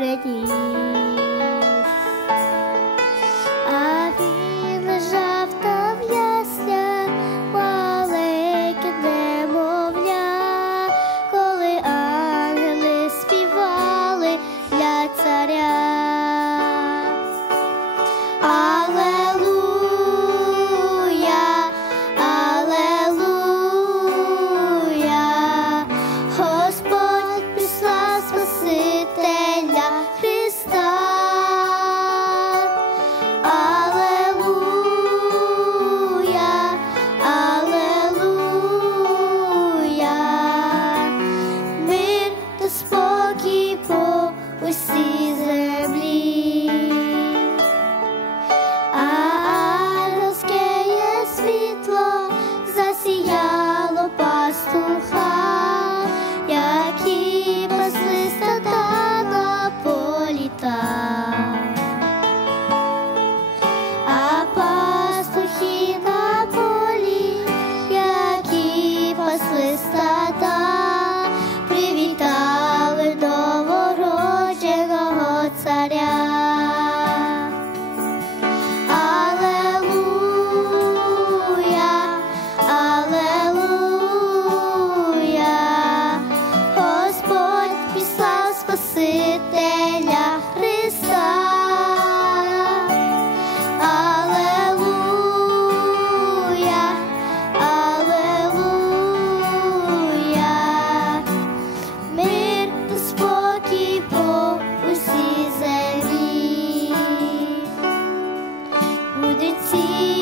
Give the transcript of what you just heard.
ready. see